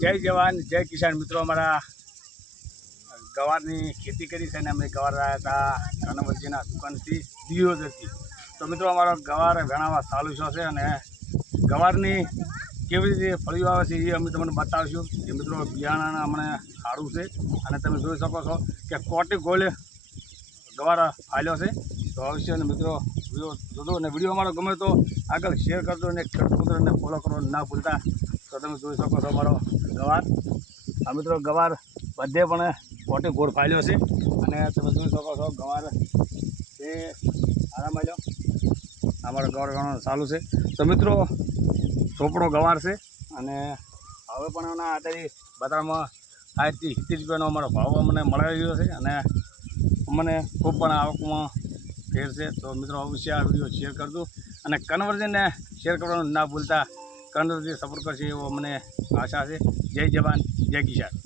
જય જવાન, જય કિસાન. મિત્રો, અમારા ગવારની ખેતી કરી છે અને અમે ગવાર આવ્યા હતા કાનાવરજીના દુકાનથી, દિયોદરથી. તો મિત્રો, અમારો ગવાર ઘણામાં ચાલુ છે અને ગવારની કેવી રીતે ફળીઓ આવે છે એ અમે તમને બતાવીશું. એ મિત્રો બિયારણ અમને સારું છે અને તમે જોઈ શકો છો કે કોટી ગોળે ગવાર ફાલ્યો છે. તો અવશ્ય મિત્રો, વીડિયો જોજો અને વીડિયો અમારો ગમે તો આગળ શેર કરજો અને ખેડૂતોને ફોલો કરવા ના ભૂલતા. તો તમે જોઈ શકો છો અમારો ગવાર. આ મિત્રો ગવાર બધે પણ મોટી ગોળ ફાલ્યો છે. અને તમે જોઈ શકો છો ગવાર એ આરામ આવ્યો અમારો ગવાર ઘણો ચાલુ છે. તો મિત્રો ચોપડો ગવાર છે. અને હવે પણ એના અત્યારે બજારમાં આજથી સિત્તેર રૂપિયાનો અમારો ભાવ અમને મળી રહ્યો છે. અને મને ખૂબ પણ આવકમાં ફેર છે. તો મિત્રો, અવશ્ય આ વીડિયો શેર કરજો. અને કન્વર્જનને શેર કરવાનું ના ભૂલતા. કન્વર્જન સપોર્ટ કરશે એવો મને આશા છે. જય જવાન જય કિસાન.